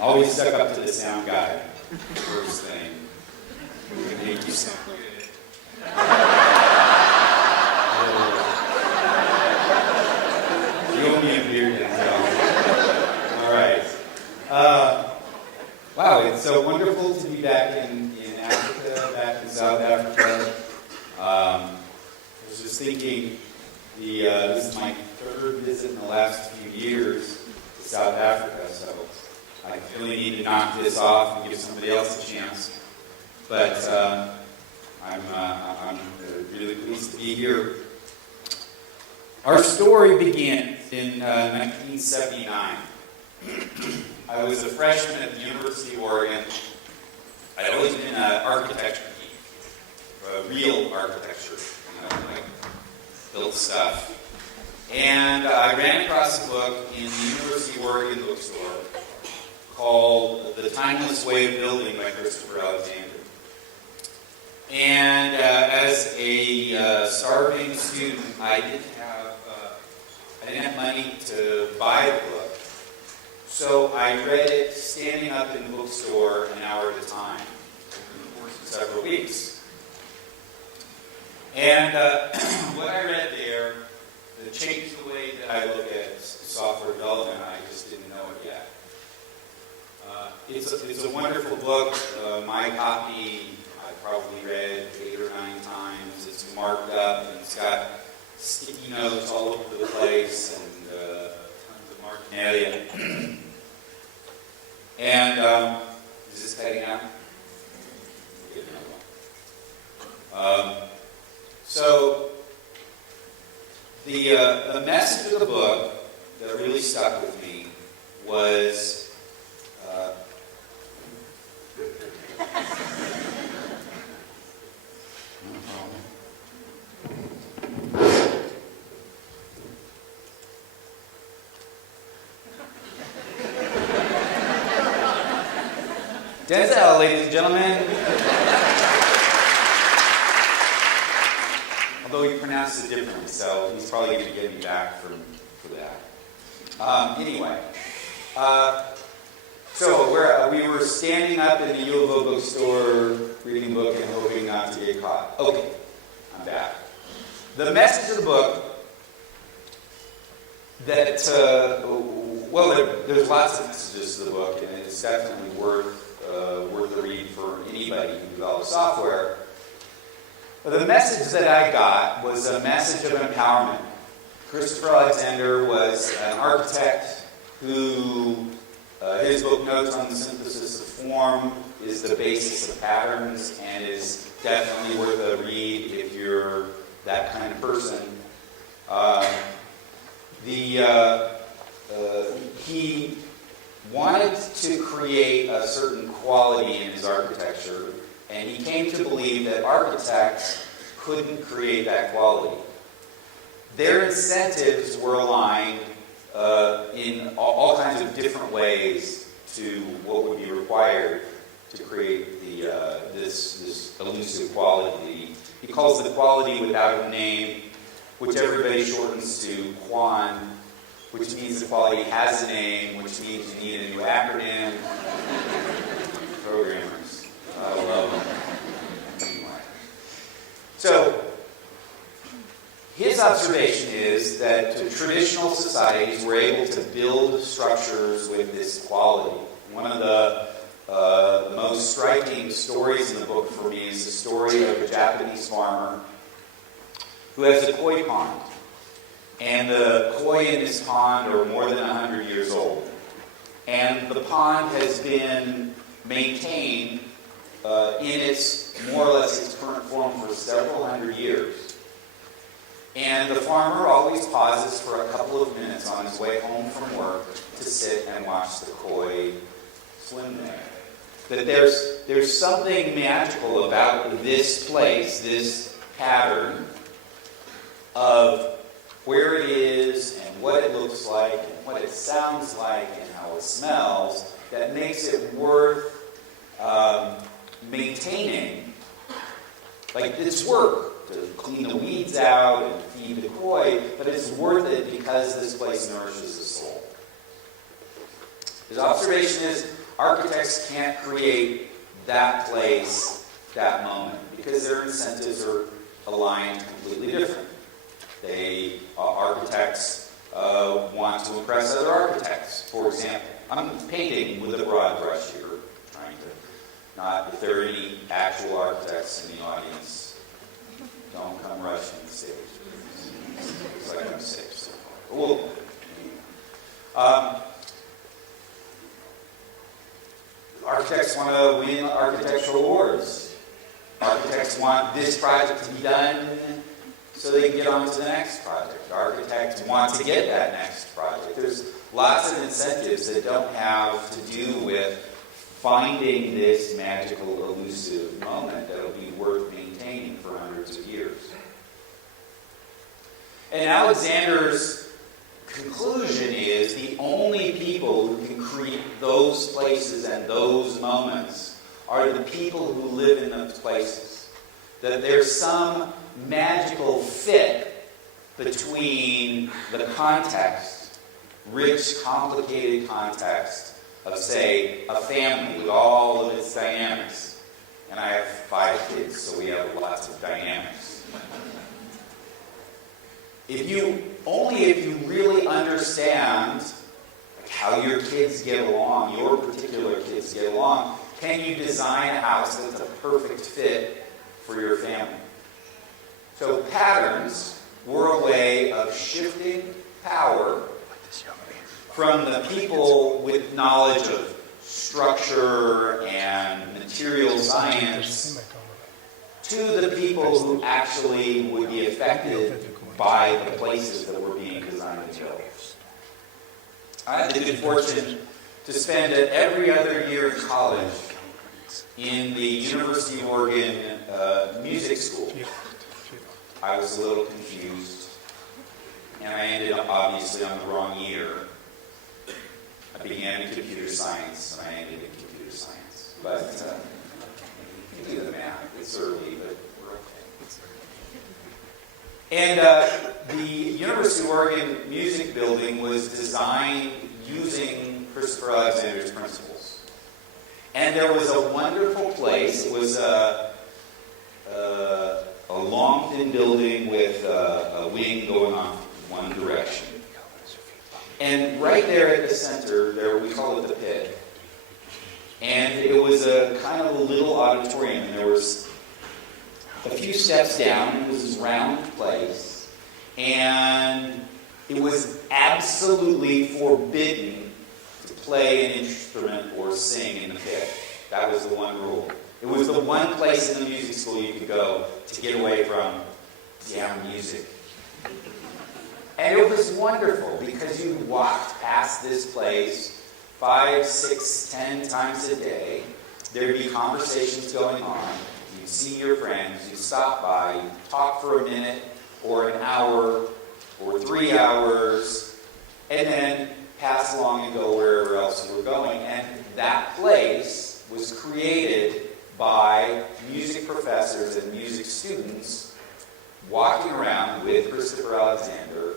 Always stuck up to the sound guy. First thing. We're going to make you sound good. You owe me a beer now. All right. Wow, it's so wonderful to be back in Africa, back in South Africa. I was just thinking, this is my third visit in the last few years to South Africa, so I really need to knock this off and give somebody else a chance. But I'm really pleased to be here. Our story begins in 1979. I was a freshman at the University of Oregon. I'd always been an architecture geek, real architecture, like built stuff. And I ran across a book in the University of Oregon bookstore called The Timeless Way of Building by Christopher Alexander. And as a starving student, I didn't have money to buy the book. So I read it standing up in the bookstore an hour at a time over the course of several weeks. And what I read there changed the way that I look at software development. I just didn't know it yet. It's a wonderful book. My copy I probably read 8 or 9 times. It's marked up and it's got sticky notes all over the place and tons of marginalia. And is this cutting out? Get another one. So the message of the book that really stuck with me was Denzel, ladies and gentlemen. Although he pronounced it differently, so he's probably going to get me back for that. Anyway, so we were standing up in the U of O bookstore, reading a book and hoping not to get caught. Okay, I'm back. The message of the book that, there's lots of messages to the book, and it's definitely worth a read for anybody who develops software. But the message that I got was a message of empowerment. Christopher Alexander was an architect who, his book Notes on the Synthesis of Form is the basis of patterns and is definitely worth a read if you're that kind of person. He wanted to create a certain quality in his architecture, and he came to believe that architects couldn't create that quality. Their incentives were aligned in all kinds of different ways to what would be required to create this elusive quality. He calls the quality without a name, which everybody shortens to QUAN, which means the quality has a name, which means you need a new acronym. Programmers. I love them. Anyway. So, his observation is that traditional societies were able to build structures with this quality. One of the most striking stories in the book for me is the story of a Japanese farmer who has a koi pond. And the koi in this pond are more than 100 years old. And the pond has been maintained in its, more or less, its current form for several hundred years. And the farmer always pauses for a couple of minutes on his way home from work to sit and watch the koi swim there. That there's something magical about this place, this pattern of where it is and what it looks like and what it sounds like and how it smells that makes it worth maintaining. Like, it's work to clean the weeds out and feed the koi, but it's worth it because this place nourishes the soul. His observation is, architects can't create that place, that moment, because their incentives are aligned completely different. Architects want to impress other architects, for example. I'm painting with a broad brush here, trying to not, if there are any actual architects in the audience, don't come rushing the stage. It's like I'm safe so far. Architects want to win architectural awards. Architects want this project to be done so they can get on to the next project. Architects want to get that next project. There's lots of incentives that don't have to do with finding this magical, elusive moment that will be worth maintaining for hundreds of years. And Alexander's conclusion is the only people who can create those places and those moments are the people who live in those places. That there's some magical fit between the context, rich, complicated context of, say, a family with all of its dynamics. And I have 5 kids, so we have lots of dynamics. If you really understand how your kids get along, your particular kids get along, can you design a house that's a perfect fit for your family? So patterns were a way of shifting power from the people with knowledge of structure and material science to the people who actually would be affected by the places that were being designed and built. I had the good fortune to spend it every other year in college in the University of Oregon music school. I was a little confused, and I ended up obviously on the wrong year. I began in computer science, and I ended in computer science. But you can do the math. It's early, but we're okay. And the University of Oregon Music Building was designed using Christopher Alexander's principles. And there was a wonderful place. It was a long, thin building with a wing going off one direction. And right there at the center, there we call it the pit. And it was a kind of a little auditorium, and there was a few steps down. It was this round place, and it was absolutely forbidden to play an instrument or sing in the pit. That was the one rule. It was the one place in the music school you could go to get away from damn music. And it was wonderful because you walked past this place 5, 6, 10 times a day. There'd be conversations going on. You'd see your friends. You'd stop by. You'd talk for a minute or an hour or 3 hours, and then pass along and go wherever else you were going. And that place was created by music professors and music students walking around with Christopher Alexander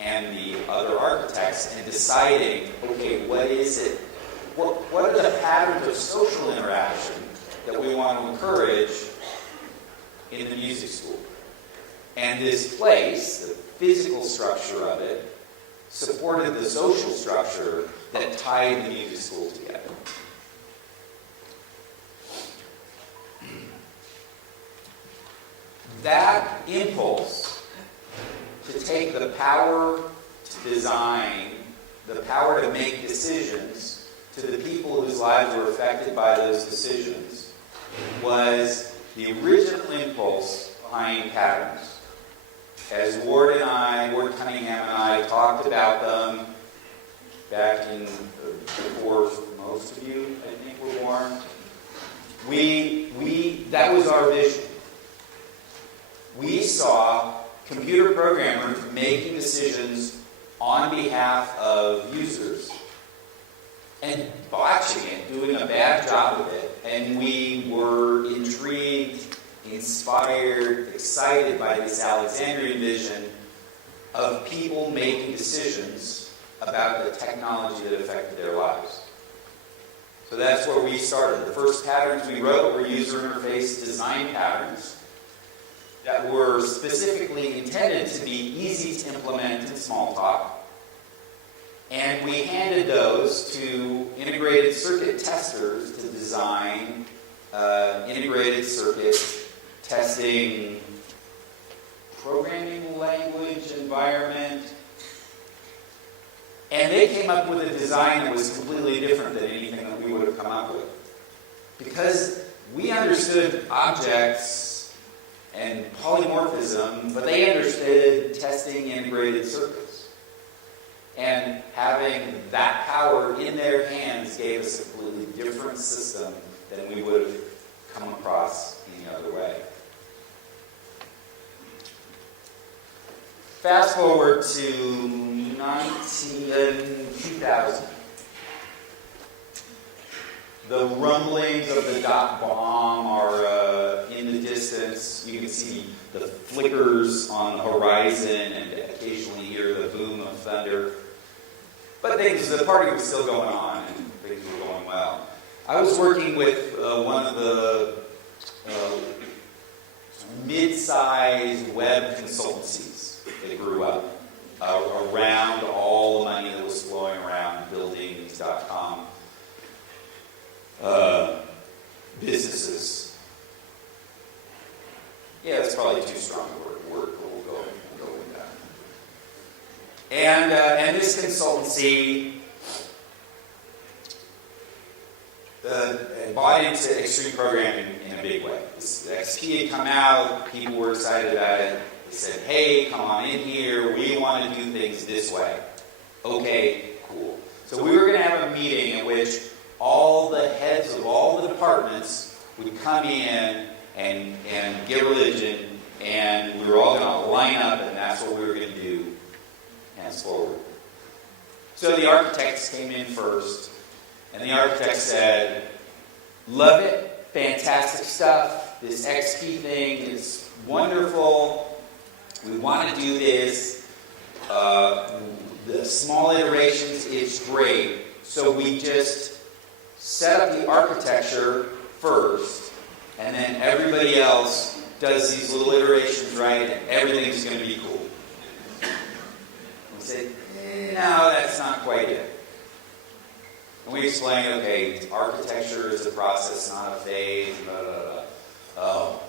and the other architects and deciding, okay, what is it? What are the patterns of social interaction that we want to encourage in the music school? And this place, the physical structure of it, supported the social structure that tied the music school together. That impulse to take the power to design, the power to make decisions to the people whose lives were affected by those decisions, was the original impulse behind patterns. As Ward Cunningham and I talked about them back in before most of you, I think, were born, that was our vision. We saw computer programmers making decisions on behalf of users and botching it, doing a bad job of it. And we were intrigued, inspired, excited by this Alexandrian vision of people making decisions about the technology that affected their lives. So that's where we started. The first patterns we wrote were user interface design patterns that were specifically intended to be easy to implement in Smalltalk. And we handed those to integrated circuit testers to design integrated circuit testing programming language environment. And they came up with a design that was completely different than anything that we would have come up with. Because we understood objects and polymorphism, but they understood testing integrated circuits. And having that power in their hands gave us a completely different system than we would have come across any other way. Fast forward to 2000. The rumblings of the dot bomb are in the distance. You can see the flickers on the horizon and occasionally hear the boom of thunder. But the party was still going on and things were going well. I was working with one of the mid-sized web consultancies that grew up around all the money that was flowing around building these .com businesses. Yeah, that's probably too strong a word, but we'll go with that. And this consultancy bought into extreme programming in a big way. The XP had come out, people were excited about it. They said, hey, come on in here, we want to do things this way. Okay, cool. So we were going to have a meeting in which all the heads of all the departments would come in and get religion, and we were all going to line up, and that's what we were going to do henceforward. So the architects came in first, and the architect said, love it, fantastic stuff, this XP thing is wonderful, we want to do this, the small iterations is great, so we just set up the architecture first, and then everybody else does these little iterations, right, and everything's going to be cool. We said, no, that's not quite it. And we explained, okay, architecture is a process, not a phase, blah, blah, blah. Oh.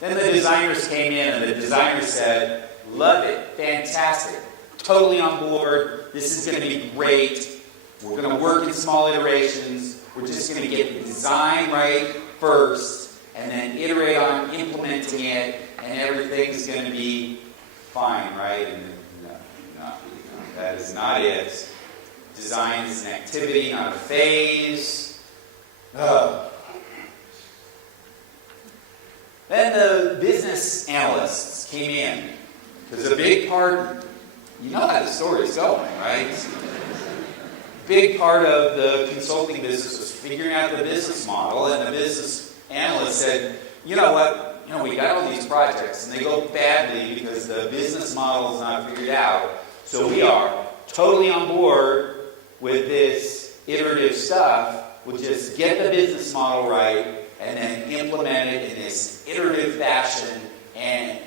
Then the designers came in, and the designers said, love it, fantastic, totally on board, this is going to be great, we're going to work in small iterations, we're just going to get the design right first, and then iterate on implementing it, and everything's going to be fine, right? And no, that is not it. Design is an activity, not a phase. Then the business analysts came in. Because a big part, you know how the story is going, right? Big part of the consulting business was figuring out the business model, and the business analyst said, you know what, we got all these projects, and they go badly because the business model is not figured out. So we are totally on board with this iterative stuff. We'll just get the business model right, and then implement it in this iterative fashion, and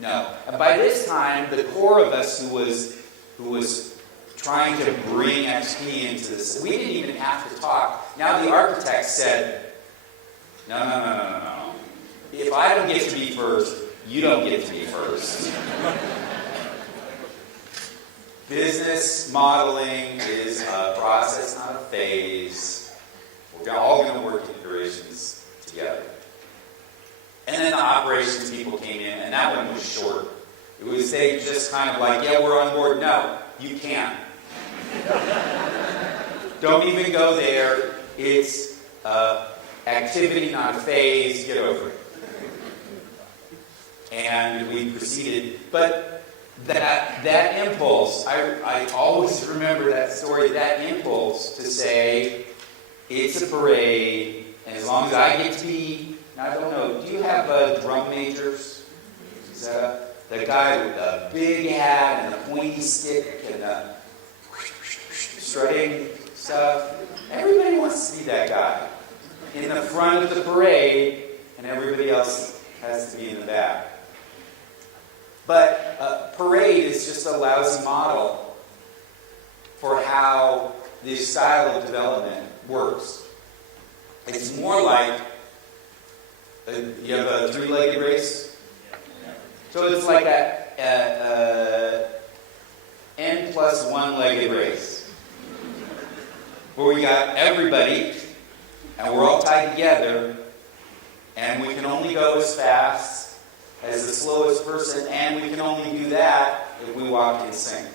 no. And by this time, the core of us who was trying to bring XP into this, we didn't even have to talk. Now the architect said, no. If I don't get to be first, you don't get to be first. Business modeling is a process, not a phase. We're all going to work in iterations together. And then the operations people came in, and that one was short. It was they just kind of like, yeah, we're on board. No, you can't. Don't even go there. It's activity, not a phase. Get over it. And we proceeded. But that impulse, I always remember that story, that impulse to say, it's a parade, and as long as I get to be, I don't know, do you have drum majors? Is that the guy with the big hat and the pointy stick and the strutting stuff. Everybody wants to be that guy in the front of the parade, and everybody else has to be in the back. But a parade is just a lousy model for how this style of development works. It's more like, you have a three-legged race? So it's like a N plus one-legged race, where we got everybody, and we're all tied together, and we can only go as fast as the slowest person, and we can only do that if we walk in sync.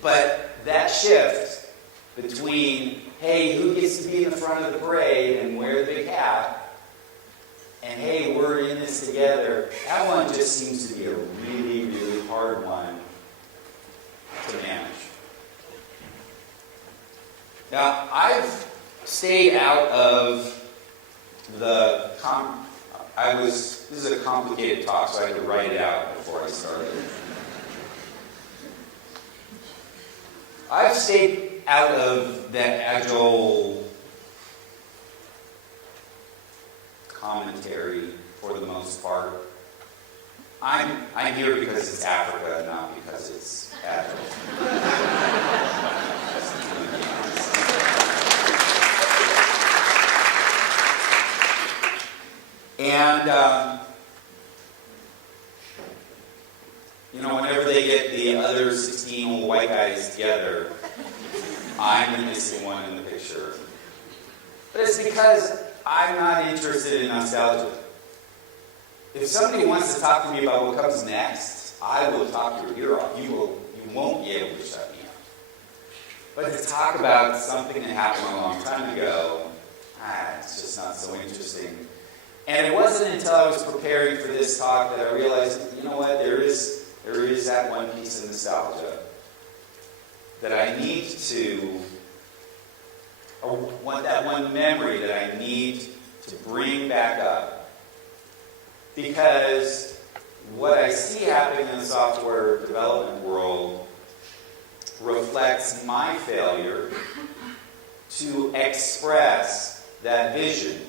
But that shift between, hey, who gets to be in the front of the parade and wear the big hat, and hey, we're in this together, that one just seems to be a really, really hard one to manage. Now, I've stayed out of the this is a complicated talk, so I had to write it out before I started. I've stayed out of that Agile commentary for the most part. I'm here because it's Africa, not because it's Agile. And, whenever they get the other 16 old white guys together, I'm the missing one in the picture. But it's because I'm not interested in nostalgia. If somebody wants to talk to me about what comes next, I will talk your ear off. You won't be able to shut me up. But to talk about something that happened a long time ago, it's just not so interesting. And it wasn't until I was preparing for this talk that I realized, you know what, there is that one piece of nostalgia that I need to, or that one memory that I need to bring back up. Because what I see happening in the software development world reflects my failure to express that vision.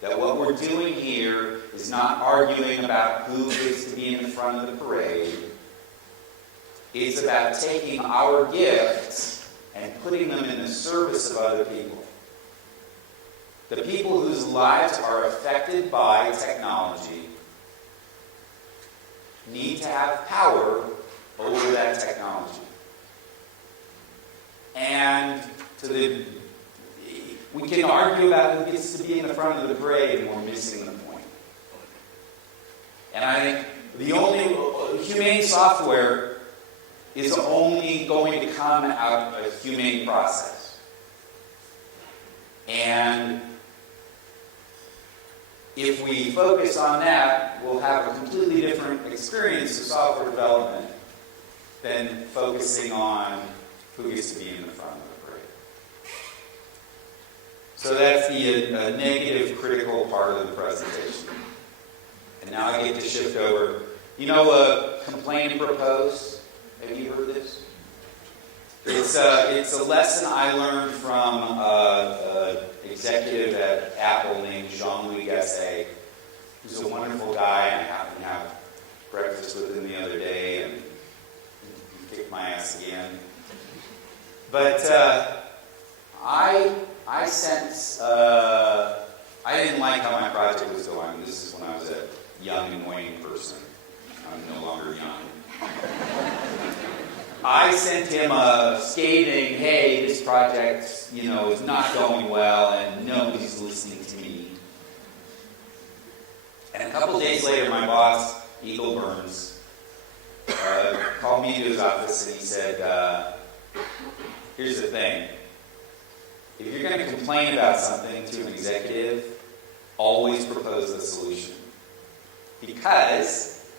That what we're doing here is not arguing about who gets to be in the front of the parade. It's about taking our gifts and putting them in the service of other people. The people whose lives are affected by technology need to have power over that technology. And we can argue about who gets to be in the front of the parade, and we're missing the point. And I think the only humane software is only going to come out of a humane process. And if we focus on that, we'll have a completely different experience of software development than focusing on who gets to be in the front of the parade. So that's the negative, critical part of the presentation. And now I get to shift over. Complain and propose. Have you heard this? It's a lesson I learned from an executive at Apple named Jean-Louis Gasset, who's a wonderful guy, and I happened to have breakfast with him the other day, and he kicked my ass again. But I sense I didn't like how my project was going. This is when I was a young, annoying person. I'm no longer young. I sent him a scathing, hey, this project, is not going well, and nobody's listening to me. And a couple days later, my boss, Eagle Burns, called me into his office and he said, here's the thing. If you're going to complain about something to an executive, always propose the solution. Because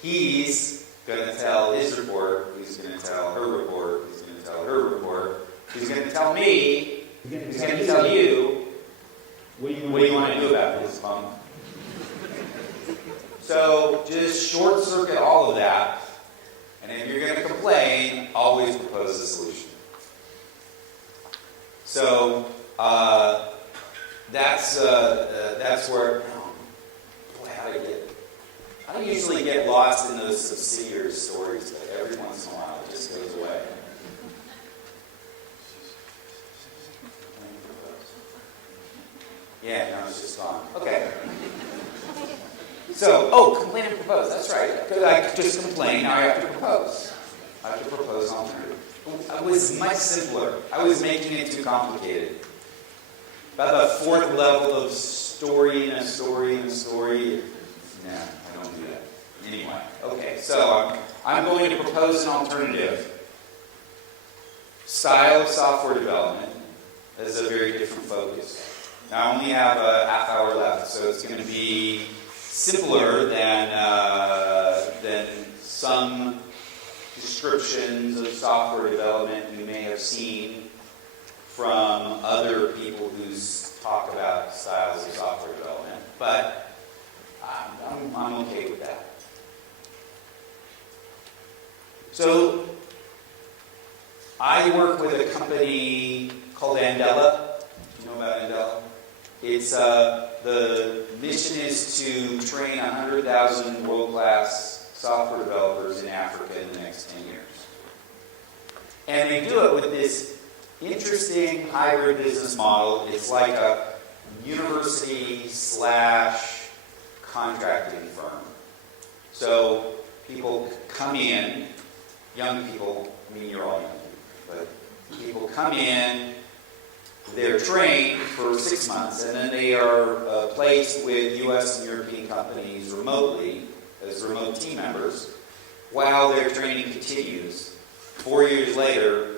he's going to tell his report, he's going to tell her report, he's going to tell her report, he's going to tell me, he's going to tell you, what do you want to do about this, punk? So just short circuit all of that, and if you're going to complain, always propose a So that's where. Oh, boy, I usually get lost in those subsidiary stories, but every once in a while it just goes away. Yeah, no, it's just gone. Okay. So, complain and propose. That's right. Because I just complain, now I have to propose. I have to propose an alternative. It was much simpler. I was making it too complicated. About the fourth level of story and a story and a story. No, I don't do that. Anyway, okay, so I'm going to propose an alternative. Style of software development is a very different focus. Now, I only have a half hour left, so it's going to be simpler than some descriptions of software development you may have seen from other people who talk about styles of software development. But I'm okay with that. So, I work with a company called Andela. Do you know about Andela? It's the mission is to train 100,000 world-class software developers in Africa in the next 10 years. And they do it with this interesting hybrid business model. It's like a university / contracting firm. So people come in, young people, I mean you're all young people, but people come in, they're trained for 6 months, and then they are placed with U.S. and European companies remotely as remote team members while their training continues. 4 years later,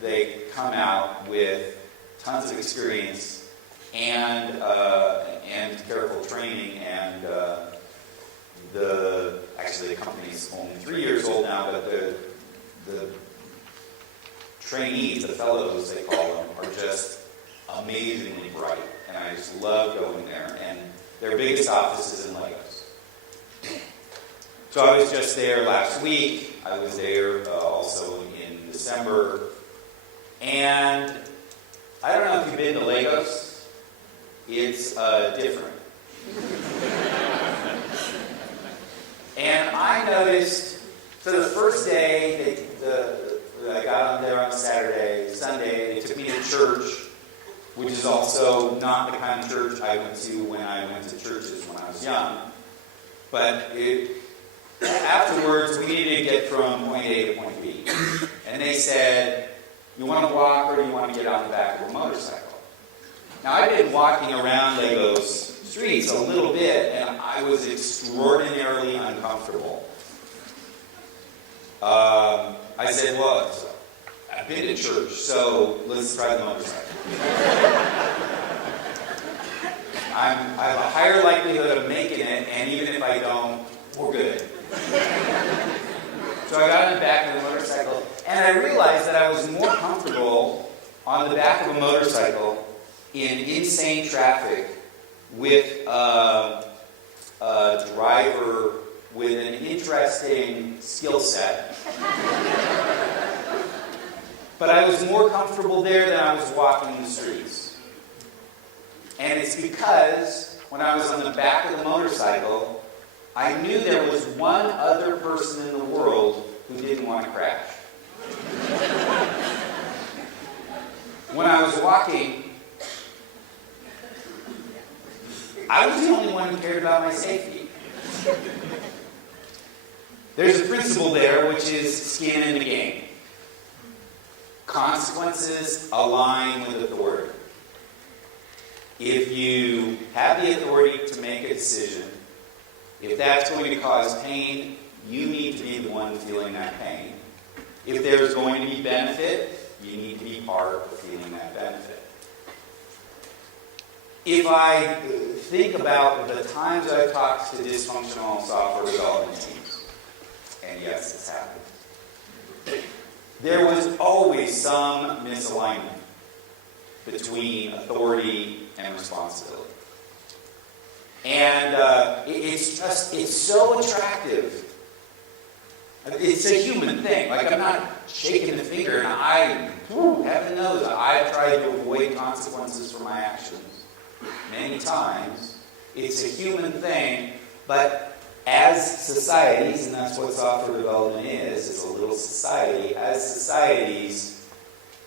they come out with tons of experience and careful training, and actually the company's only 3 years old now, but the trainees, the fellows they call them, are just amazingly bright, and I just love going there. And their biggest office is in Lagos. So I was just there last week. I was there also in December, and I don't know if you've been to Lagos. It's different. And I noticed, so the first day I got on there on Saturday, Sunday, they took me to church, which is also not the kind of church I went to when I went to churches when I was young. But afterwards, we needed to get from point A to point B. And they said, you want to walk or do you want to get on the back of a motorcycle? Now, I've been walking around Lagos streets a little bit, and I was extraordinarily uncomfortable. I said, well, I've been to church, so let's try the motorcycle. I have a higher likelihood of making it, and even if I don't, we're good. So I got on the back of the motorcycle, and I realized that I was more comfortable on the back of a motorcycle in insane traffic with a driver with an interesting skill set. But I was more comfortable there than I was walking the streets. And it's because when I was on the back of the motorcycle, I knew there was one other person in the world who didn't want to crash. When I was walking, I was the only one who cared about my safety. There's a principle there, which is skin in the game. Consequences align with authority. If you have the authority to make a decision, if that's going to cause pain, you need to be the one feeling that pain. If there's going to be benefit, you need to be part of feeling that benefit. If I think about the times I've talked to dysfunctional software development teams, and yes, it's happened, there was always some misalignment between authority and responsibility. And it's so attractive It's a human thing. Like, I'm not shaking the finger, and heaven knows, I've tried to avoid consequences for my actions many times. It's a human thing, but as societies, and that's what software development is, it's a little society, as societies,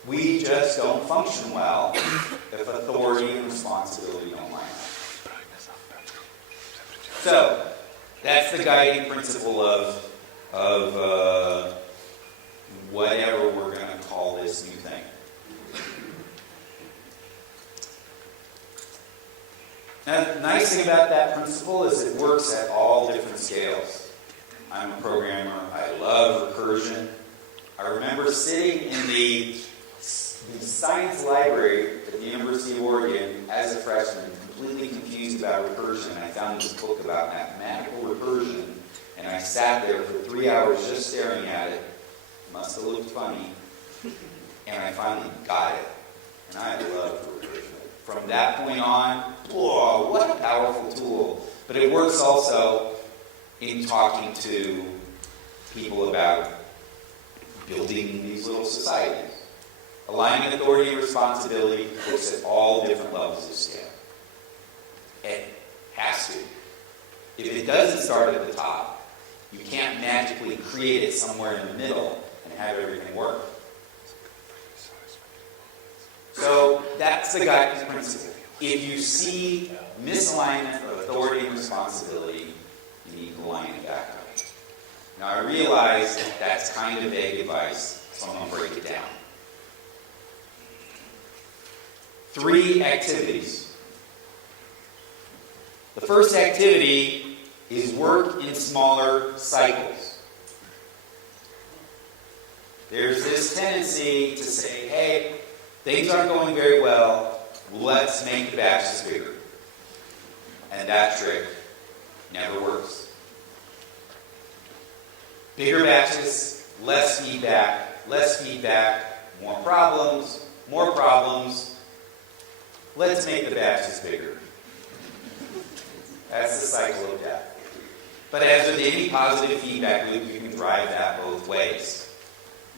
we just don't function well if authority and responsibility don't line up. So, that's the guiding principle of whatever we're going to call this new thing. Now, the nice thing about that principle is it works at all different scales. I'm a programmer. I love recursion. I remember sitting in the science library at the University of Oregon as a freshman, completely confused about recursion. I found this book about mathematical recursion, and I sat there for 3 hours just staring at it. It must have looked funny. And I finally got it. And I loved recursion. From that point on, whoa, what a powerful tool. But it works also in talking to people about building these little societies. Aligning authority and responsibility looks at all different levels of scale. It has to. If it doesn't start at the top, you can't magically create it somewhere in the middle and have everything work. So that's the guiding principle. If you see misalignment of authority and responsibility, you need to line it back up. Now I realize that's kind of vague advice, so I'm going to break it down. 3 activities. The first activity is work in smaller cycles. There's this tendency to say, hey, things aren't going very well, let's make the batches bigger. And that trick never works. Bigger batches, less feedback, more problems, let's make the batches bigger. That's the cycle of death. But as with any positive feedback loop, you can drive that both ways.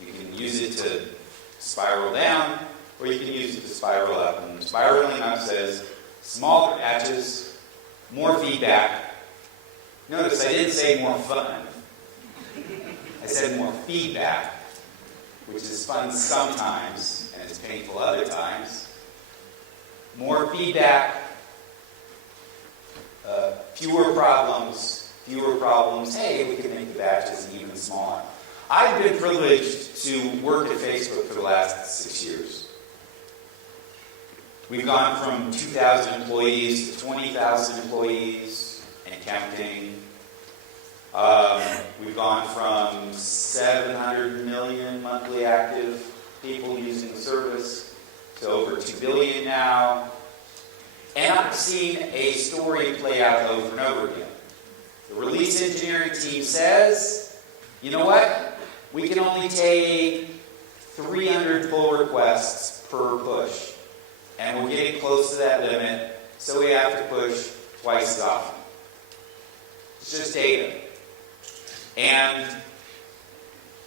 You can use it to spiral down, or you can use it to spiral up. And spiraling up says smaller batches, more feedback. Notice I didn't say more fun. I said more feedback, which is fun sometimes, and it's painful other times. More feedback, fewer problems. Hey, we can make the batches even smaller. I've been privileged to work at Facebook for the last 6 years. We've gone from 2,000 employees to 20,000 employees and counting. We've gone from 700 million monthly active people using the service to over 2 billion now. And I've seen a story play out over and over again. The release engineering team says, you know what? We can only take 300 pull requests per push. And we're getting close to that limit, so we have to push twice as often. It's just data. And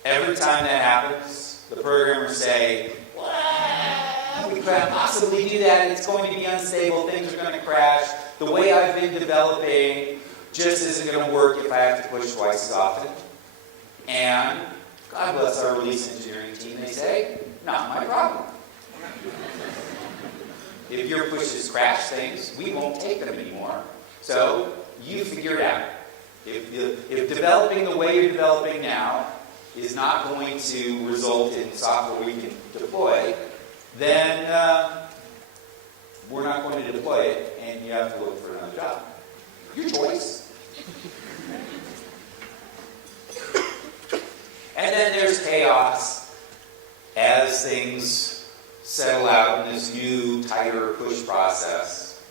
every time that happens, the programmers say, well, we can't possibly do that. It's going to be unstable. Things are going to crash. The way I've been developing just isn't going to work if I have to push twice as often. And God bless our release engineering team. They say, not my problem. If your pushes crash things, we won't take them anymore. So you figure it out. If developing the way you're developing now is not going to result in software we can deploy, then we're not going to deploy it, and you have to look for another job. Your choice. And then there's chaos as things settle out in this new, tighter push process.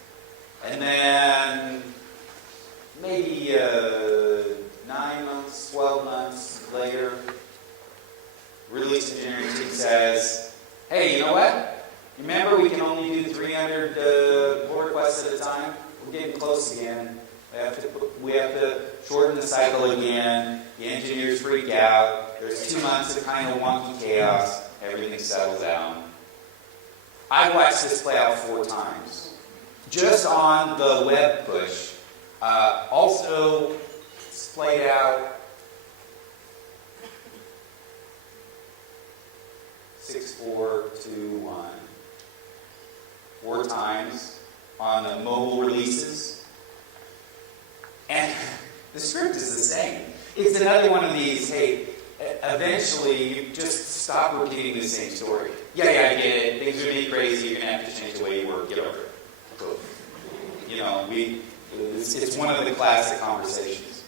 And then maybe 9 months, 12 months later, release engineering team says, hey, you know what? Remember, we can only do 300 pull requests at a time? We're getting close again. We have to shorten the cycle again. the engineers freak out, there's 2 months of kind of wonky chaos, everything settles down. I watched this play out 4 times. Just on the web push. Also, it's played out 6, 4, 2, 1. 4 times on the mobile releases. And the script is the same. It's another one of these, hey, eventually you just stop repeating the same story. Yeah, I get it. Things are going to be crazy. You're going to have to change the way you work. Get over it. Cool. You know, it's one of the classic conversations.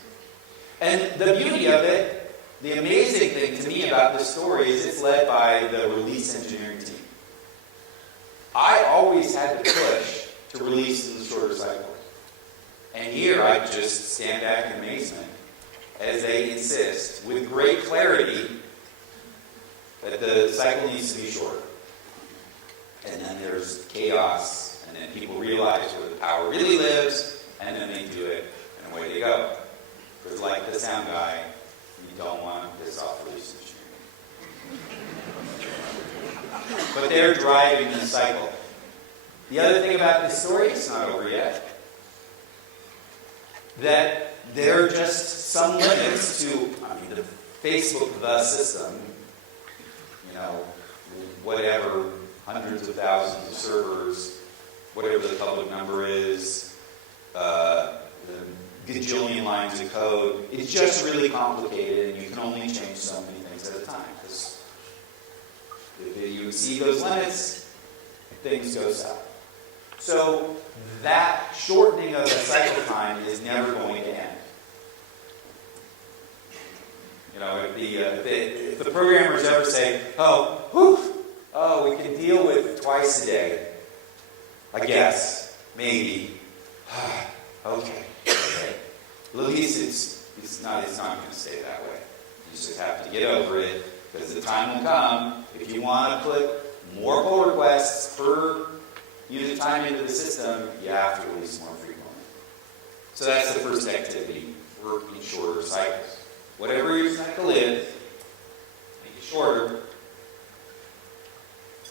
And the beauty of it, the amazing thing to me about this story is it's led by the release engineering team. I always had to push to release in the shorter cycles. And here I just stand back in amazement as they insist with great clarity that the cycle needs to be shorter. And then there's chaos, and then people realize where the power really lives, and then they do it, and away they go. Because like the sound guy, you don't want to piss off release engineering. But they're driving the cycle. The other thing about this story, it's not over yet, that there are just some limits to, the Facebook, the system, whatever, hundreds of thousands of servers, whatever the public number is, the gajillion lines of code. It's just really complicated, and you can only change so many things at a time. Because if you exceed those limits, things go south. So that shortening of the cycle time is never going to end. If the programmers ever say, we can deal with twice a day, I guess, maybe, okay. At least it's not going to stay that way. You just have to get over it, because the time will come, if you want to put more pull requests per user time into the system, you have to release more frequently. So that's the first activity, work in shorter cycles. Whatever your cycle is, make it shorter.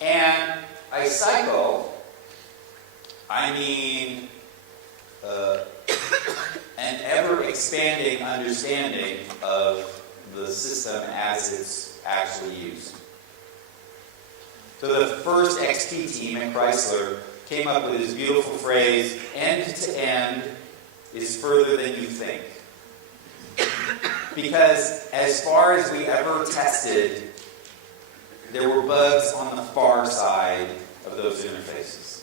And by cycle, I mean an ever-expanding understanding of the system as it's actually used. So the first XP team at Chrysler came up with this beautiful phrase, end to end is further than you think. Because as far as we ever tested, there were bugs on the far side of those interfaces.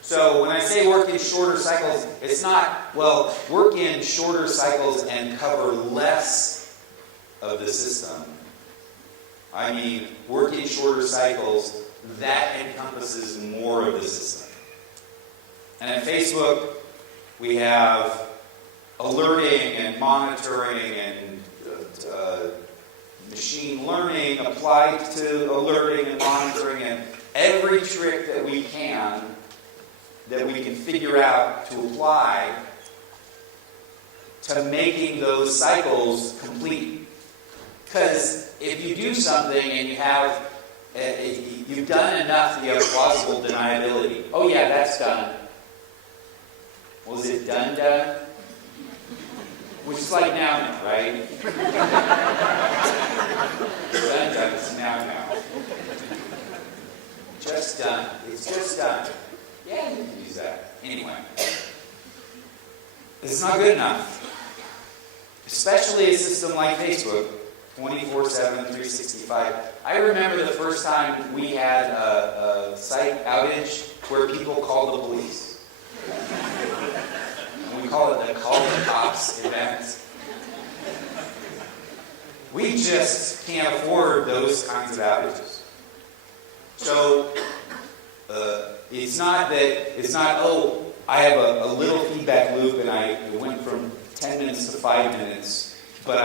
So when I say work in shorter cycles, it's not, work in shorter cycles and cover less of the system. I mean, work in shorter cycles, that encompasses more of the system. And at Facebook, we have alerting and monitoring and machine learning applied to alerting and monitoring, and every trick that we can figure out to apply to making those cycles complete. Because if you do something and you've done enough and you have plausible deniability. Oh yeah, that's done. Was it done? Which is like now, right? Done, it's now. Just done. It's just done. Yeah, you can use that. Anyway. It's not good enough. Especially a system like Facebook, 24/7, 365. I remember the first time we had a site outage where people called the police. We call it the call the cops event. We just can't afford those kinds of outages. So it's not, I have a little feedback loop and it went from 10 minutes to 5 minutes, but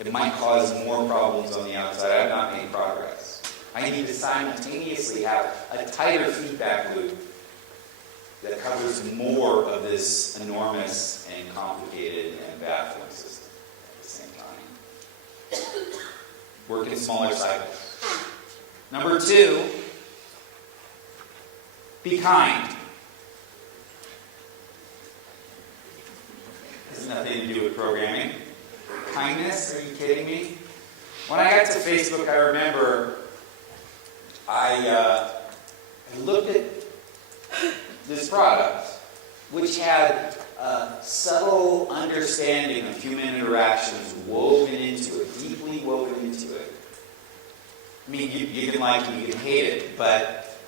it might cause more problems on the outside. I've not made progress. I need to simultaneously have a tighter feedback loop that covers more of this enormous and complicated and baffling system. Work in smaller cycles. Number 2, be kind. This has nothing to do with programming. Kindness? Are you kidding me? When I got to Facebook, I remember I looked at this product, which had a subtle understanding of human interactions woven into it, deeply woven into it. I mean, you can like it, you can hate it, but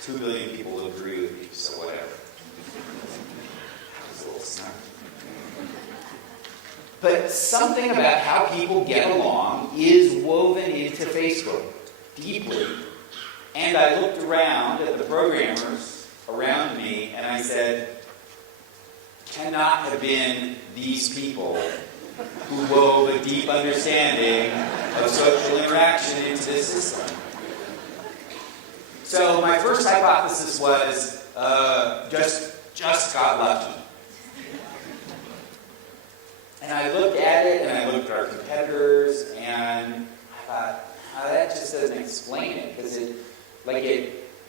2 billion people agree with me, so whatever. It's a little snarky. But something about how people get along is woven into Facebook deeply. And I looked around at the programmers around me and I said, cannot have been these people who wove a deep understanding of social interaction into this system. So my first hypothesis was just got lucky. And I looked at it, and I looked at our competitors, and I thought, that just doesn't explain it, because it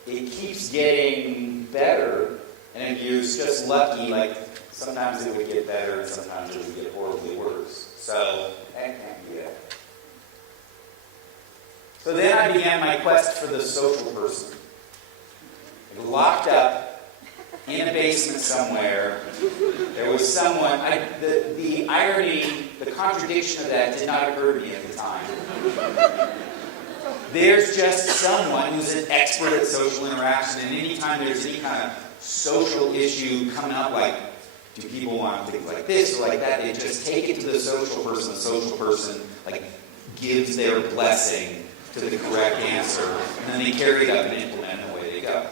keeps getting better, and if you're just lucky, like sometimes it would get better, and sometimes it would get horribly worse. So that can't be it. So then I began my quest for the social person. Locked up in a basement somewhere, there was someone, the irony, the contradiction of that did not occur to me at the time. There's just someone who's an expert at social interaction, and anytime there's any kind of social issue coming up, like, do people want things like this or like that, they just take it to the social person. The social person, like, gives their blessing to the correct answer, and then they carry it up and implement it, and away they go.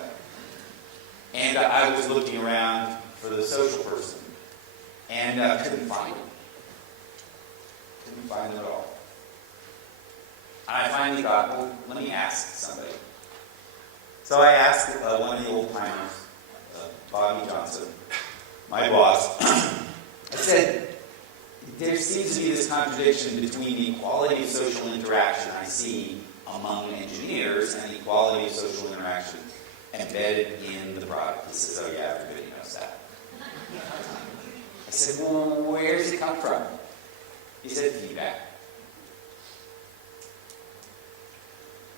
And I was looking around for the social person, and couldn't find them. Couldn't find them at all. And I finally thought, well, let me ask somebody. So I asked one of the old timers, Bobby Johnson, my boss. I said, there seems to be this contradiction between the quality of social interaction I see among engineers and the quality of social interaction embedded in the product. He says, oh yeah, everybody knows that. I said, well, where does it come from? He said, feedback.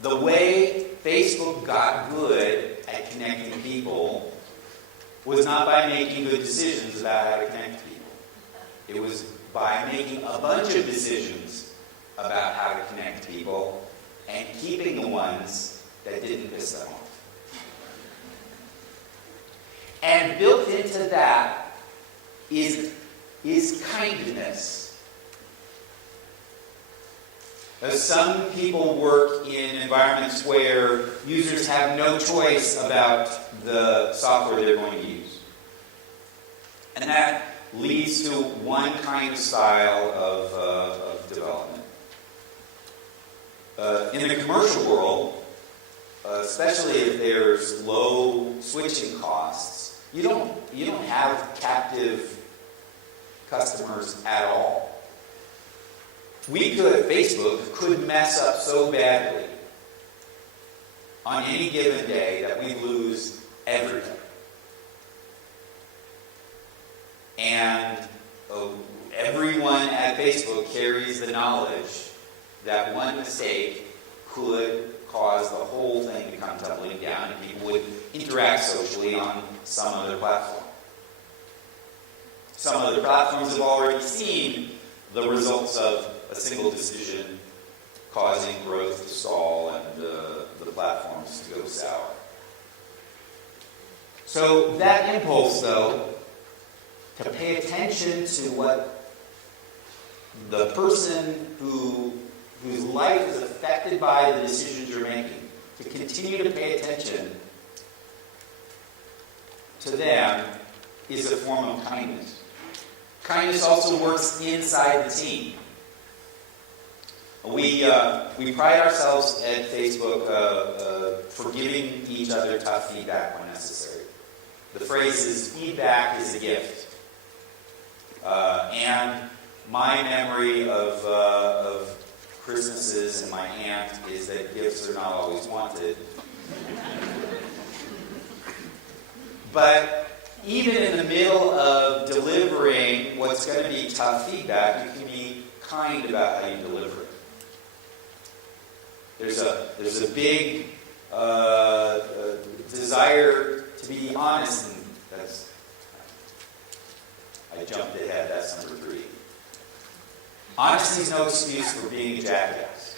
The way Facebook got good at connecting people was not by making good decisions about how to connect people. It was by making a bunch of decisions about how to connect people and keeping the ones that didn't piss them off. And built into that is kindness. Some people work in environments where users have no choice about the software they're going to use. And that leads to one kind of style of development. In the commercial world, especially if there's low switching costs, you don't have captive customers at all. Facebook could mess up so badly on any given day that we lose everything. And everyone at Facebook carries the knowledge that one mistake could cause the whole thing to come tumbling down, and people would interact socially on some other platform. Some other platforms have already seen the results of a single decision causing growth to stall and the platforms to go sour. So that impulse, though, to pay attention to what the person whose life is affected by the decisions you're making, to continue to pay attention to them is a form of kindness. Kindness also works inside the team. We pride ourselves at Facebook for giving each other tough feedback when necessary. The phrase is, feedback is a gift. And my memory of Christmases and my aunt is that gifts are not always wanted. But even in the middle of delivering what's going to be tough feedback, you can be kind about how you deliver it. There's a big desire to be honest, and I jumped ahead. That's number 3. Honesty is no excuse for being a jackass.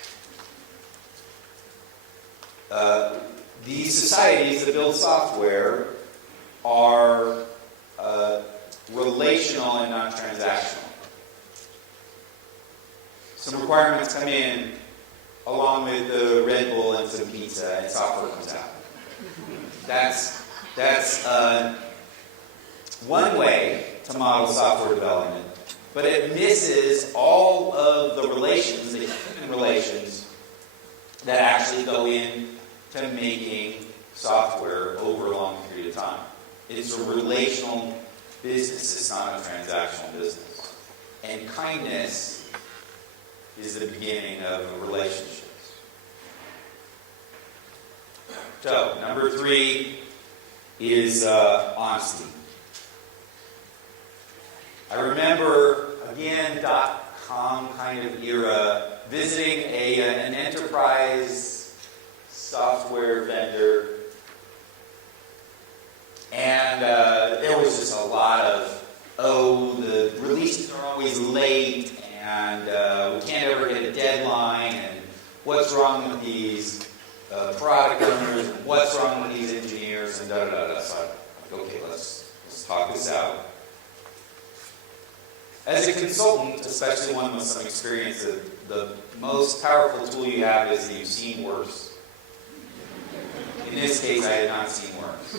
These societies that build software are relational and not transactional. Some requirements come in along with the Red Bull and some pizza, and software comes out. That's one way to model software development, but it misses all of the relations, the human relations, that actually go into making software over a long period of time. It's a relational business, it's not a transactional business. And kindness is the beginning of relationships. So, number 3 is honesty. I remember, again, .com kind of era, visiting an enterprise software vendor, and there was just a lot of, the releases are always late, and we can't ever get a deadline, and what's wrong with these product owners, and what's wrong with these engineers, and da-da-da-da. So I'm like, okay, let's talk this out. As a consultant, especially one with some experience, the most powerful tool you have is that you've seen worse. In this case, I had not seen worse.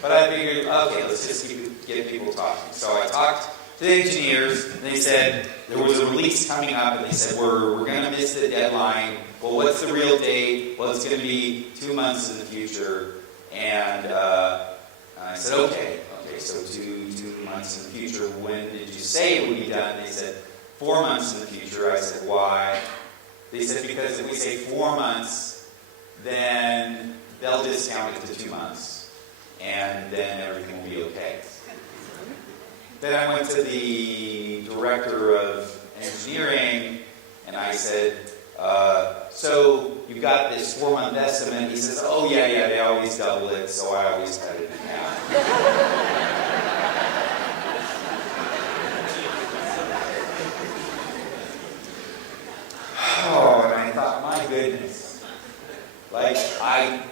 But I figured, okay, let's just get people talking. So I talked to the engineers, and they said there was a release coming up, and they said, we're going to miss the deadline. Well, what's the real date? Well, it's going to be 2 months in the future. And I said, okay, so two months in the future. When did you say it would be done? They said, 4 months in the future. I said, why? They said, because if we say 4 months, then they'll discount it to 2 months, and then everything will be okay. Then I went to the director of engineering, and I said, so you've got this 4-month estimate. He says, oh, yeah, they always double it, so I always cut it in half. Oh, and I thought, my goodness. Like, I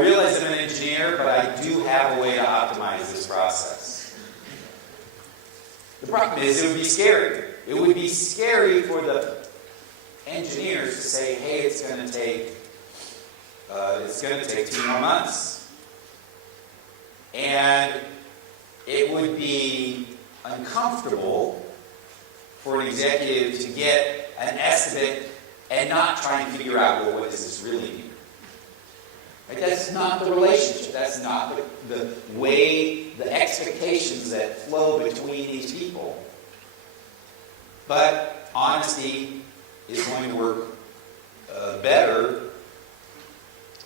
realize I'm an engineer, but I do have a way to optimize this process. The problem is, it would be scary. It would be scary for the engineers to say, hey, it's going to take 2 more months. And it would be uncomfortable for an executive to get an estimate and not try and figure out, well, what does this really mean? Right? That's not the relationship. That's not the way, the expectations that flow between these people. But honesty is going to work better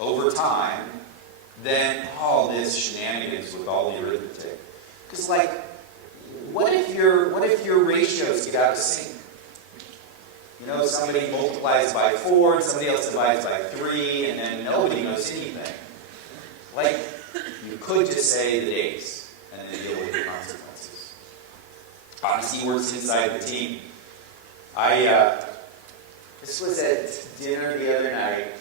over time than all this shenanigans with all the arithmetic. Because, like, what if your ratios get out of sync? You know, somebody multiplies by 4, and somebody else divides by 3, and then nobody knows anything. Like, you could just say the dates, and then deal with the consequences. Honesty works inside the team. This was at dinner the other night,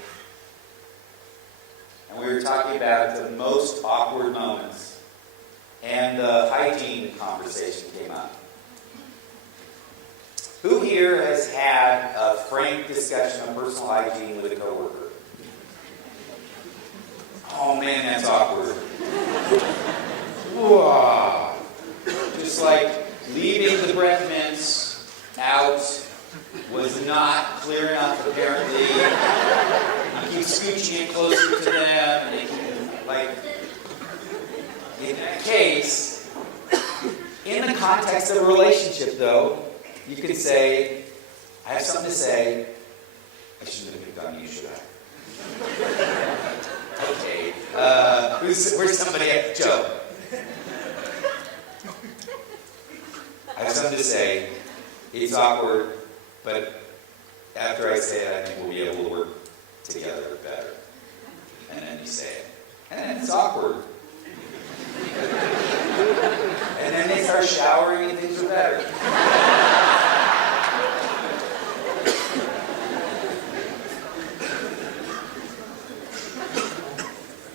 and we were talking about the most awkward moments, and the hygiene conversation came up. Who here has had a frank discussion of personal hygiene with a coworker? Oh man, that's awkward. Whoa. Just like leaving the breath mints out was not clear enough, apparently. You keep scooching it closer to them, and they keep, like, in that case, in the context of a relationship, though, you can say, I have something to say. I shouldn't have picked on you, should I? Okay. Where's somebody else? Joe. I have something to say. It's awkward, but after I say it, I think we'll be able to work together better. And then you say it. And then it's awkward. And then they start showering and things are better.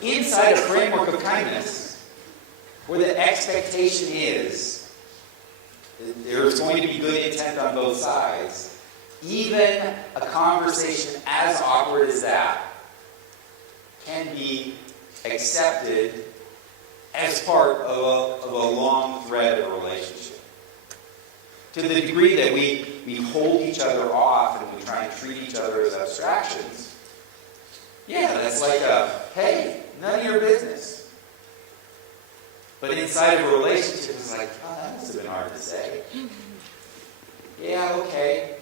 Inside a framework of kindness, where the expectation is there's going to be good intent on both sides, even a conversation as awkward as that can be accepted as part of a long thread of a relationship. To the degree that we hold each other off and we try and treat each other as abstractions, yeah, that's like hey, none of your business. But inside of a relationship, it's like, oh, that must have been hard to say. Yeah, okay.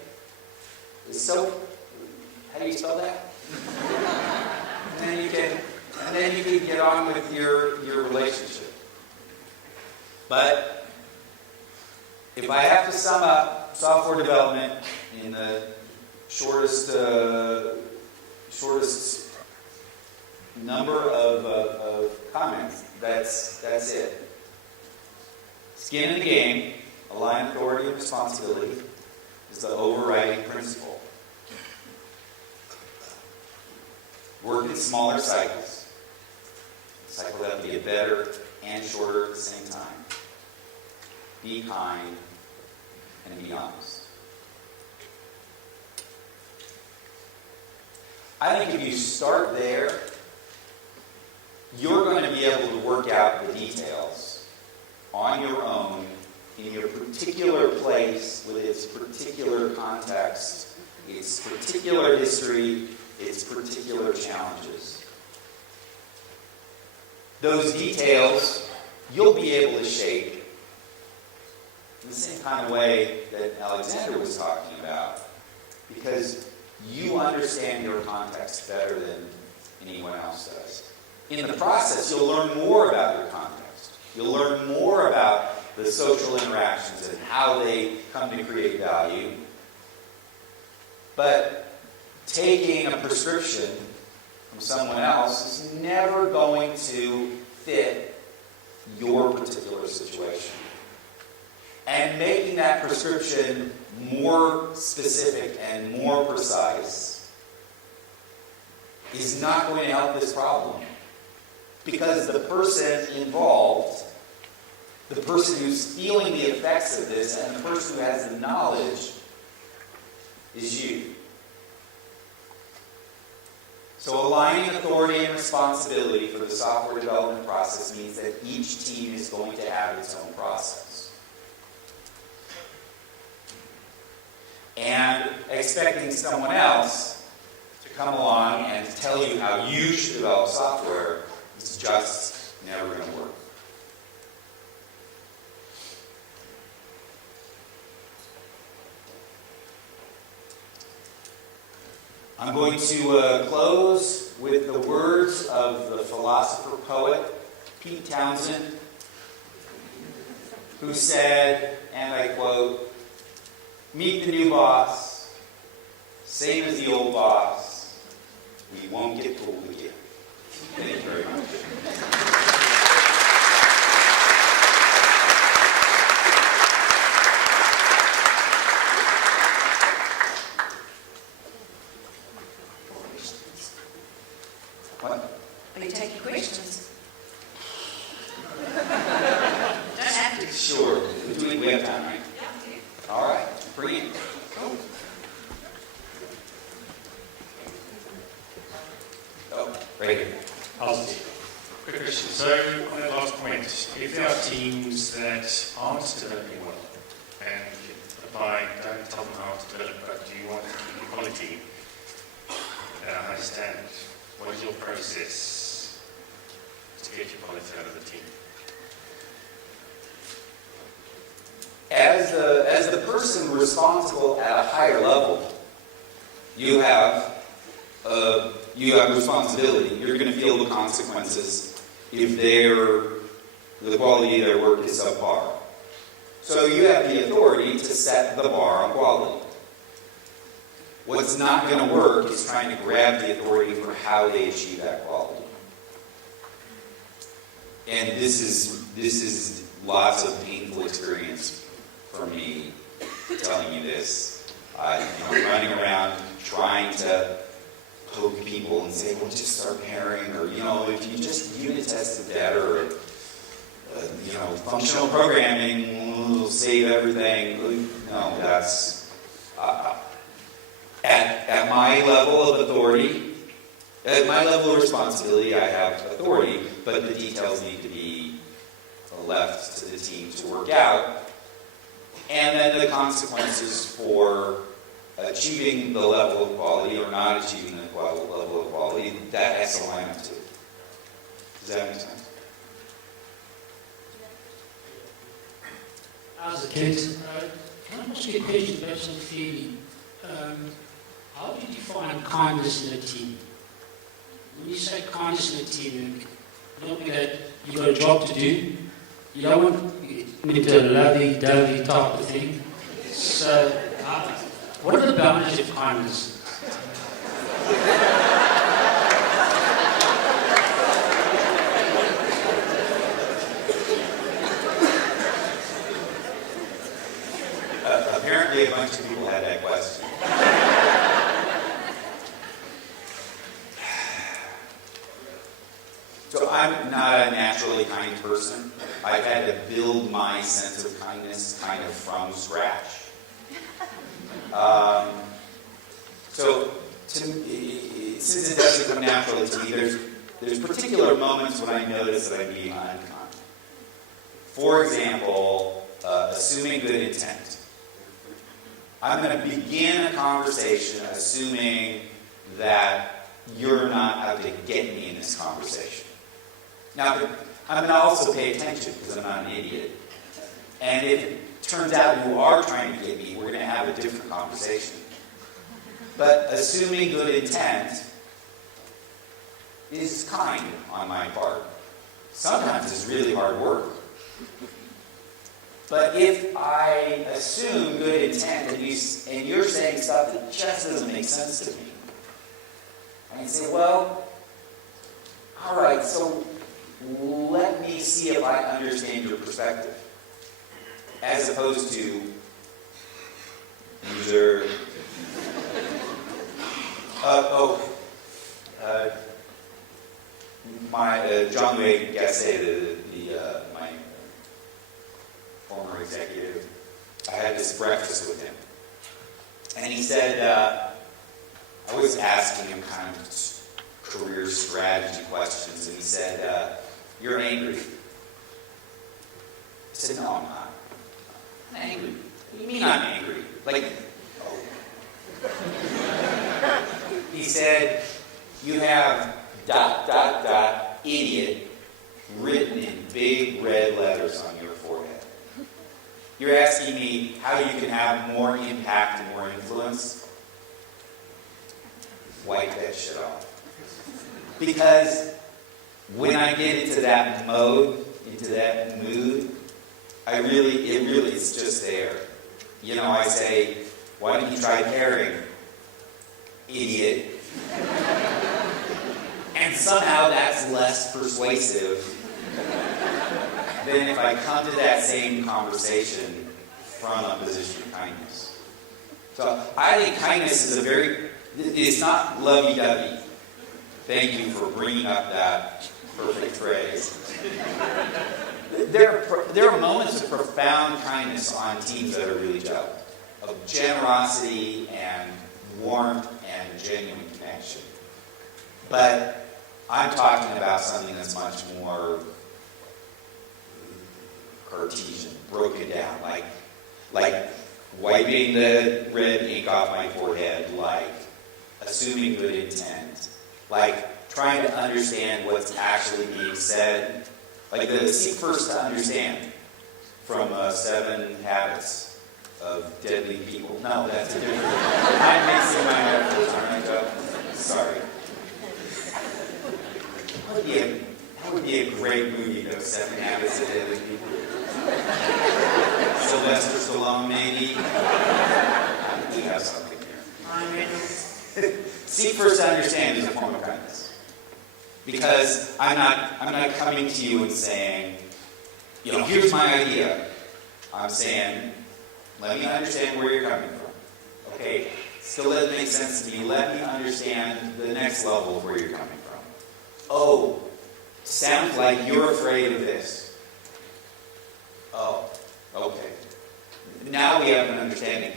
So, how do you spell that? And then you can get on with your relationship. But if I have to sum up software development in the shortest number of comments, that's it. Skin in the game, align authority and responsibility, is the overriding principle. Work in smaller cycles. Cycles have to get better and shorter at the same time. Be kind and be honest. I think if you start there, you're going to be able to work out the details on your own in your particular place with its particular context, its particular history, its particular challenges. Those details you'll be able to shape in the same kind of way that Alexander was talking about, because you understand your context better than anyone else does. In the process, you'll learn more about your context. You'll learn more about the social interactions and how they come to create value. But taking a prescription from someone else is never going to fit your particular situation. And making that prescription more specific and more precise is not going to help this problem. Because the person involved, the person who's feeling the effects of this, and the person who has the knowledge is you. So aligning authority and responsibility for the software development process means that each team is going to have its own process. And expecting someone else to come along and to tell you how you should develop software is just never going to work. I'm going to close with the words of the philosopher-poet Pete Townsend, who said, and I quote, "Meet the new boss, same as the old boss, we won't get fooled again." Thank you very much. What? Are you taking questions? Don't have to. Sure. We have time, right? Yeah. All right. Bring it. Oh, right here. Quick question. So, on that last point, if there are teams that aren't developing well and applying, don't tell them how to develop, but you want to keep quality, I understand. What is your process to get your quality out of the team? As as the person responsible at a higher level, you have responsibility. You're going to feel the consequences if the quality of their work is subpar. So you have the authority to set the bar on quality. What's not going to work is trying to grab the authority for how they achieve that quality. And this is lots of painful experience for me telling you this. Running around trying to poke people and say, well, just start pairing, or, if you just unit test the data, or, functional programming will save everything. No, that's, at my level of authority, at my level of responsibility, I have authority, but the details need to be left to the team to work out. And then the consequences for achieving the level of quality or not achieving the level of quality, that has to line up too. Does that make sense? As a kid, can I ask you a question about some theory? How do you define kindness in a team? When you say kindness in a team, you don't mean that you've got a job to do. You don't want me to lovey-dovey type of thing. So, what are the boundaries of kindness? Apparently a bunch of people had that question. So I'm not a naturally kind person. I've had to build my sense of kindness kind of from scratch. So since it doesn't come naturally to me, there's particular moments when I notice that I'm being unkind. For example, assuming good intent. I'm going to begin a conversation assuming that you're not out to get me in this conversation. Now, I'm going to also pay attention because I'm not an idiot. And if it turns out you are trying to get me, we're going to have a different conversation. But assuming good intent is kind on my part. Sometimes it's really hard work. But if I assume good intent and you're saying stuff that just doesn't make sense to me, I can say, well, all right, so let me see if I understand your perspective. As opposed to, user, John Wade Gasset, my former executive, I had this breakfast with him. And he said, I was asking him kind of career strategy questions, and he said, you're angry. I said, no, I'm not. I'm angry. What do you mean I'm angry? He said, you have ... idiot written in big red letters on your forehead. You're asking me how you can have more impact and more influence? Wipe that shit off. Because when I get into that mode, into that mood, it really is just there. I say, why don't you try pairing, idiot? And somehow that's less persuasive than if I come to that same conversation from a position of kindness. So I think kindness is it's not lovey-dovey. Thank you for bringing up that perfect phrase. There are moments of profound kindness on teams that are really gel, of generosity and warmth and genuine connection. But I'm talking about something that's much more Cartesian, broken down, like wiping the red ink off my forehead, like assuming good intent, like trying to understand what's actually being said, like the seek first to understand from 7 Habits. of deadly people. No, that's a different. I'm mixing my metaphors, aren't I, Joe? Sorry. That would be a great movie, though, 7 Habits of Deadly People. Sylvester Stallone, maybe. We have something here. Seek first to understand is a form of kindness. Because I'm not coming to you and saying, here's my idea. I'm saying, let me understand where you're coming from. Okay, still doesn't make sense to me. Let me understand the next level of where you're coming from. Oh, sounds like you're afraid of this. Oh, okay. Now we have an understanding.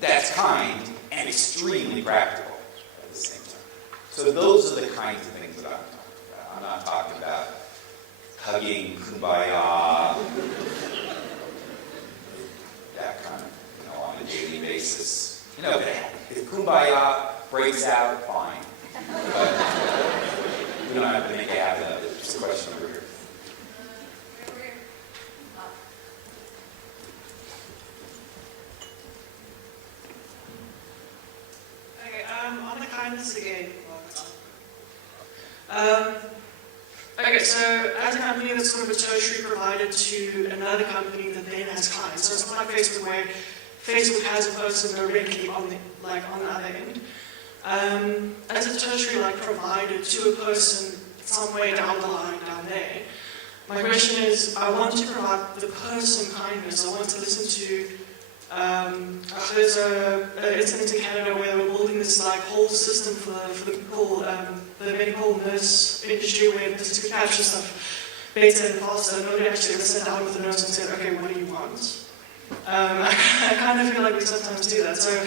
That's kind and extremely practical at the same time. So those are the kinds of things that I'm talking about. I'm not talking about hugging, kumbaya, that kind of, on a daily basis. If kumbaya breaks out, fine. But we don't have to make a habit of it. Just a question over here. On the kindness again. Okay, so as a company that's sort of a tertiary provider to another company that then has clients. So it's not like Facebook where Facebook has a person directly on the other end. As a tertiary provider to a person somewhere down the line, down there, my question is, I want to provide the person kindness. I want to listen to there's an incident in Canada where they were building this whole system for the people, the medical nurse industry, where this could capture stuff better and faster. Nobody actually ever sat down with the nurse and said, okay, what do you want? I kind of feel like we sometimes do that. So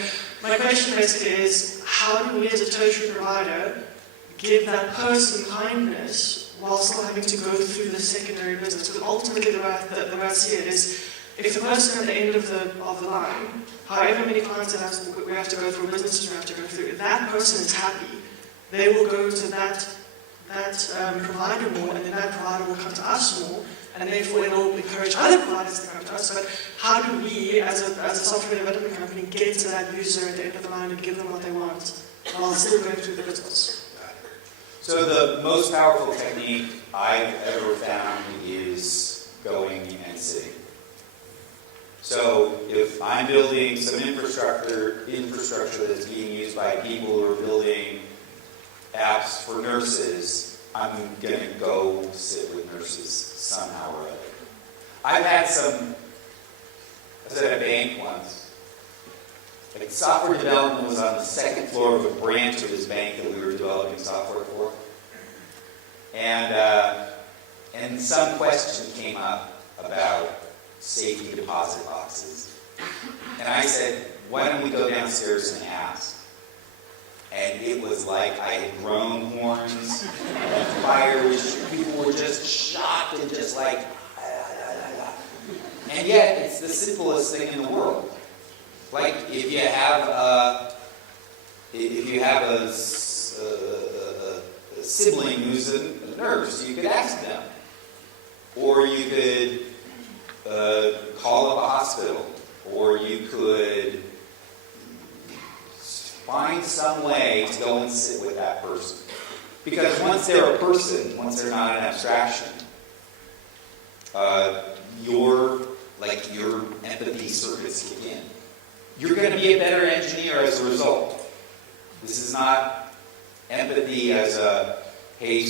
my question basically is, how do we as a tertiary provider give that person kindness while still having to go through the secondary business? Because ultimately the way I see it is, if the person at the end of the line, however many clients we have to go through, businesses we have to go through, if that person is happy, they will go to that provider more, and then that provider will come to us more, and therefore it'll encourage other providers to come to us. But how do we, as a software development company, get to that user at the end of the line and give them what they want while still going through the business? So the most powerful technique I've ever found is going and sitting. So if I'm building some infrastructure that's being used by people who are building apps for nurses, I'm going to go sit with nurses somehow or other. I was at a bank once. Software development was on the second floor of a branch of this bank that we were developing software for. And some question came up about safety deposit boxes. And I said, why don't we go downstairs and ask? And it was like I had grown horns, and fires, people were just shocked and just like, and yet it's the simplest thing in the world. If you have a sibling who's a nurse, you could ask them. Or you could call up a hospital, or you could find some way to go and sit with that person. Because once they're a person, once they're not an abstraction, your empathy circuits kick in. You're going to be a better engineer as a result. This is not empathy as a, hey,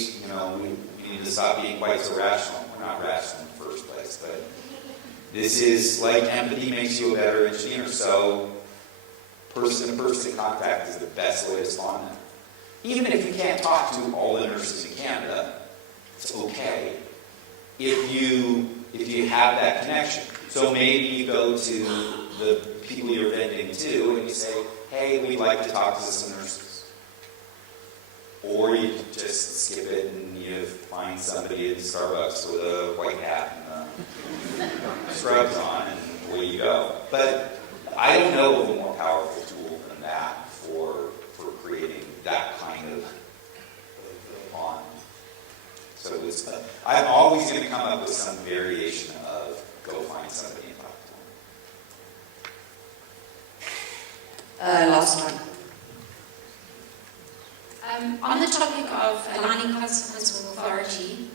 we need to stop being quite so rational. We're not rational in the first place, but this is empathy makes you a better engineer. So person-to-person contact is the best way to spawn that. Even if you can't talk to all the nurses in Canada, it's okay if you have that connection. So maybe you go to the people you're vending to and you say, hey, we'd like to talk to some nurses. Or you just skip it and you find somebody in Starbucks with a white hat and scrubs on, and away you go. But I don't know of a more powerful tool than that for creating that kind of bond. So I'm always going to come up with some variation of go find somebody and talk to them. Last one. On the topic of aligning consequence with authority,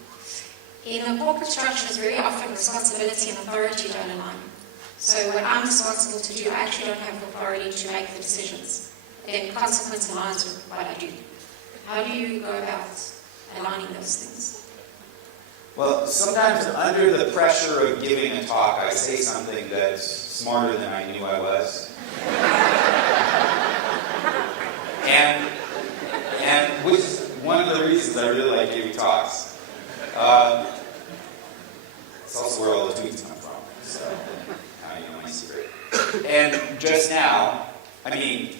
in the corporate structures, very often responsibility and authority don't align. So what I'm responsible to do, I actually don't have the authority to make the decisions. Then consequence aligns with what I do. How do you go about aligning those things? Well, sometimes under the pressure of giving a talk, I say something that's smarter than I knew I was. and which is one of the reasons I really like giving talks. It's also where all the tweets come from, so now you know my secret. And just now, I mean,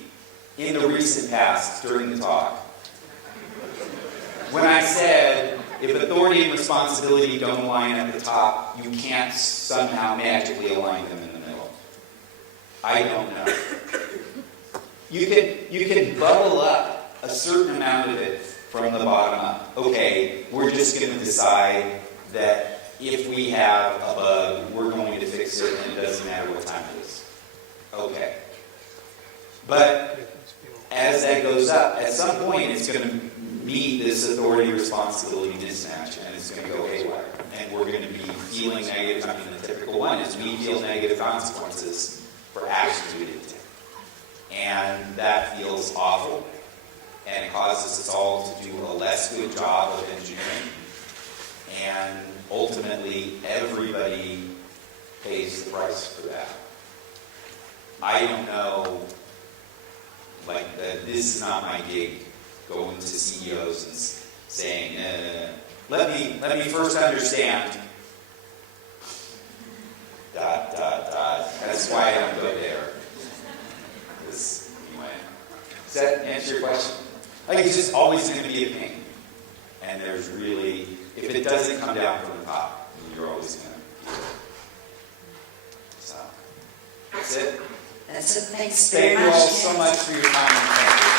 in the recent past, during the talk, when I said, if authority and responsibility don't align at the top, you can't somehow magically align them in the middle. I don't know. You can bubble up a certain amount of it from the bottom up. Okay, we're just going to decide that if we have a bug, we're going to fix it, and it doesn't matter what time it is. Okay. But as that goes up, at some point it's going to meet this authority-responsibility mismatch, and it's going to go haywire. And we're going to be feeling negative. I mean, the typical one is we feel negative consequences for actions we didn't take. And that feels awful, and it causes us all to do a less good job of engineering. And ultimately, everybody pays the price for that. I don't know, this is not my gig, going to CEOs and saying, let me first understand, ... That's why I don't go there. Because, anyway, does that answer your question? It's just always going to be a pain. And there's really, if it doesn't come down from the top, you're always going to feel it. So, that's it. That's it. Thanks very Thank you much. all so much for your time. Thank you.